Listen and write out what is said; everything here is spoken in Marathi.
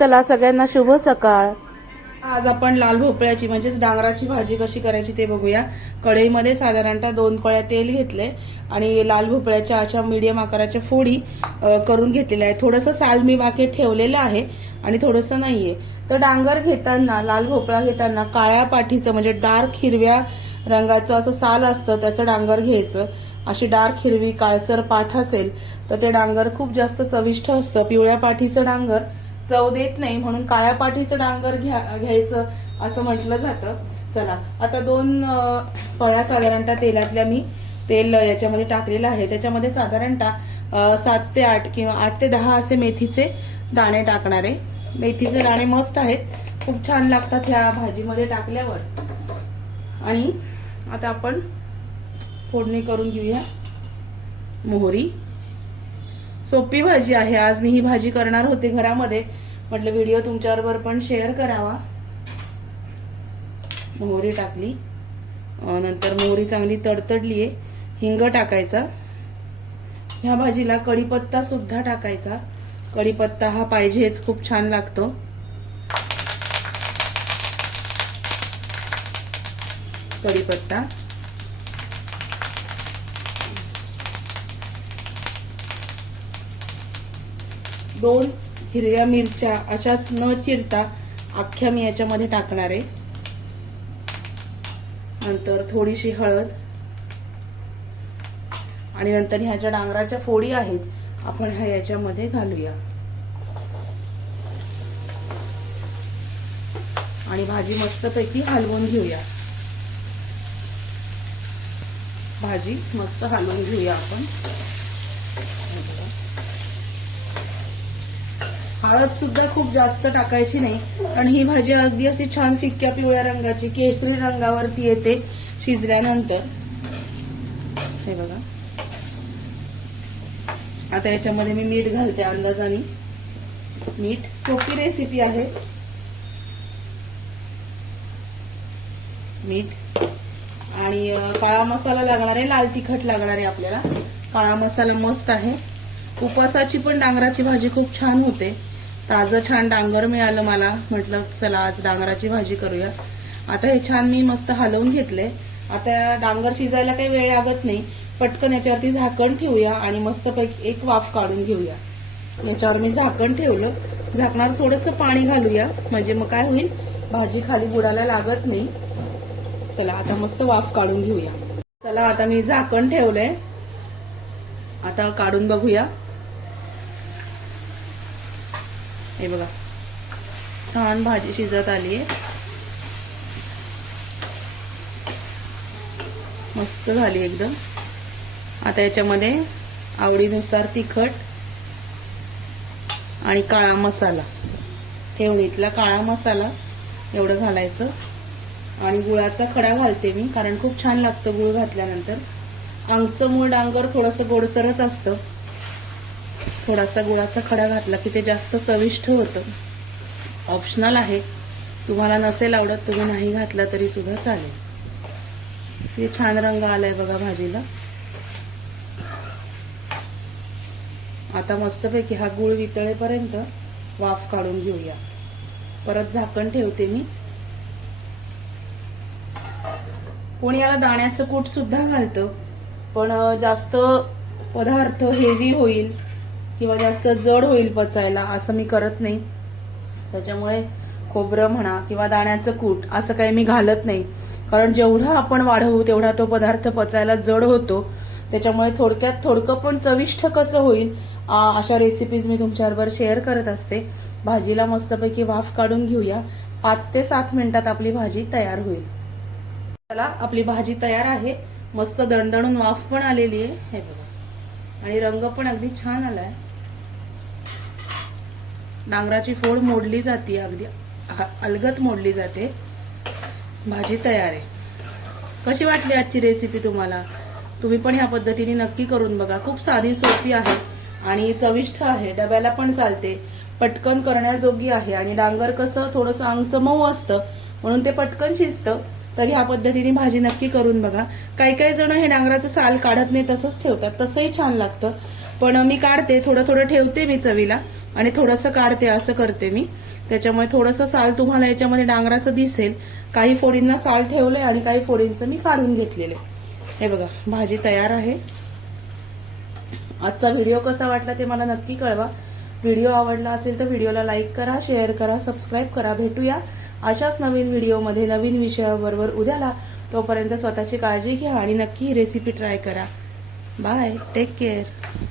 चला सगळ्यांना शुभ सकाळ. आज आपण लाल भोपळ्याची म्हणजेच डांगराची भाजी कशी करायची ते बघूया. कढईमध्ये साधारणतः दोन पळ्या तेल घेतले आणि लाल भोपळ्याच्या अशा मीडियम आकाराच्या फोडी करून घेतलेल्या आहे थोडंसं साल मी बाकी ठेवलेलं आहे आणि थोडंसं नाहीये. तर डांगर घेताना लाल भोपळा घेताना काळ्या पाठीचं म्हणजे डार्क हिरव्या रंगाचं असं साल असतं त्याचं डांगर घ्यायचं. अशी डार्क हिरवी काळसर पाठ असेल तर ते डांगर खूप जास्त चविष्ट असतं. पिवळ्या पाठीचं डांगर चव देत नाही म्हणून काळ्या पाठीचं डांगर घ्या घ्यायचं असं म्हटलं जातं. चला आता दोन पळ्या साधारणतः तेलातल्या मी तेल याच्यामध्ये टाकलेलं आहे. त्याच्यामध्ये साधारणतः सात ते आठ किंवा आठ ते दहा असे मेथीचे दाणे टाकणारे मेथीचे दाणे मस्त आहेत. खूप छान लागतात ह्या भाजीमध्ये टाकल्यावर. आणि आता आपण फोडणी करून घेऊया. मोहरी. सोपी भाजी आहे. आज मी ही भाजी करणार होते घरामध्ये. म्हटलं व्हिडिओ तुमच्याबरोबर पण शेअर करावा. मोहरी टाकली. नंतर मोहरी चांगली तडतडली आहे. हिंग टाकायचा. ह्या भाजीला कढीपत्ता सुद्धा टाकायचा. कढीपत्ता हा पाहिजेच खूप छान लागतो. कढीपत्ता. दोन हिरव्या मिरच्या अशाच न चिरता अख्ख्या मी याच्यामध्ये टाकणार आहे. नंतर थोडीशी हळद. आणि नंतर ह्या ज्या डांगराच्या फोडी आहेत आपण ह्या याच्यामध्ये घालूया. आणि भाजी मस्तपैकी हलवून घेऊया. भाजी मस्त हलवून घेऊया आपण. हळद सुद्धा खूप जास्त टाकायची नाही. कारण ही भाजी अगदी अशी छान फिक्क्या पिवळ्या रंगाची केसरी रंगावरती येते शिजल्यानंतर. हे बघा. आता याच्यामध्ये मी मीठ घालते अंदाजाने. मीठ सोपी रेसिपी आहे. मीठ. आणि काळा मसाला लागणार आहे लाल तिखट लागणार आहे आपल्याला. काळा मसाला मस्त आहे. उपवासाची पण डांगराची भाजी खूप छान होते. ताजं छान डांगर मिळालं मला. म्हटलं चला आज डांगराची भाजी करूया. आता हे छान मी मस्त हलवून घेतले. आता डांगर शिजायला काही वेळ लागत नाही. पटकन याच्यावरती झाकण ठेवूया आणि मस्तपैकी एक वाफ काढून घेऊया. याच्यावर मी झाकण ठेवलं. झाकणार थोडंसं पाणी घालूया. म्हणजे मग काय होईल? भाजी खाली बुडायला लागत नाही. चला आता मस्त वाफ काढून घेऊया. चला आता मी झाकण ठेवलंय. आता काढून बघूया. हे बघा. छान भाजी शिजत आली आहे मस्त झाली एकदम. आता याच्यामध्ये आवडीनुसार तिखट आणि काळा मसाला. ठेवणीतला काळा मसाला एवढं घालायचं. आणि गुळाचा खडा घालते मी कारण खूप छान लागतं गुळ घातल्यानंतर. आमचं मूळ डांगर थोडंसं गोडसरच असतं. थोडासा गुळाचा खडा घातला की ते जास्त चविष्ट होतं. ऑप्शनल आहे. तुम्हाला नसेल आवडत तुम्ही नाही घातला तरी सुद्धा चालेल. ते छान रंग आलाय बघा भाजीला. आता मस्तपैकी हा गुळ वितळेपर्यंत वाफ काढून घेऊया. परत झाकण ठेवते मी. कोणी याला दाण्याचं कूट सुद्धा घालतं पण जास्त पदार्थ हेवी होईल. किंवा जास्त जड होईल पचायला असं मी करत नाही. त्याच्यामुळे खोबरं म्हणा किंवा दाण्याचं कूट असं काही मी घालत नाही. कारण जेवढं आपण वाढवू तेवढा तो पदार्थ पचायला जड होतो. त्याच्यामुळे थोडक्यात थोडकं पण चविष्ट कसं होईल अशा रेसिपीज मी तुमच्याबरोबर शेअर करत असते. भाजीला मस्तपैकी वाफ काढून घेऊया. पाच ते सात मिनिटात आपली भाजी तयार होईल. चला आपली भाजी तयार आहे. मस्त दणदणून वाफ पण आलेली आहे. हे बघा. आणि रंग पण अगदी छान आलाय. नांगराची फोड मोडली जाते अगदी हा- अलगत मोडली जाते. भाजी तयार आहे. कशी वाटली आजची रेसिपी तुम्हाला? तुम्ही पण ह्या पद्धतीने नक्की करून बघा. खूप साधी सोपी आहे आणि चविष्ट आहे. डब्याला पण चालते. पटकन करण्याजोगी आहे आणि डांगर कसं थोडंसं अंगचं मऊ असतं म्हणून ते पटकन शिजतं तर ह्या पद्धतीने भाजी नक्की करून बघा. काही काही जण हे डांगराचं साल काढत नाही तसंच ठेवतात. तसंही छान लागतं. पण मी काढते थोडं थोडं ठेवते मी चवीला. आणि थोडंसं काढते असं करते मी. त्याच्यामुळे थोडंसं साल तुम्हाला याच्यामध्ये डांगराचं दिसेल. काही फोडींना साल ठेवलंय आणि काही फोडींचं मी काढून घेतलेले हे बघा भाजी तयार आहे. आजचा व्हिडिओ कसा वाटला ते मला नक्की कळवा. व्हिडिओ आवडला असेल तर व्हिडिओला लाईक करा शेअर करा सबस्क्राईब करा. भेटूया अशाच नवीन व्हिडिओमध्ये नवीन विषयाबरोबर उद्याला. तोपर्यंत स्वतःची काळजी घ्या आणि नक्की ही रेसिपी ट्राय करा. Bye take care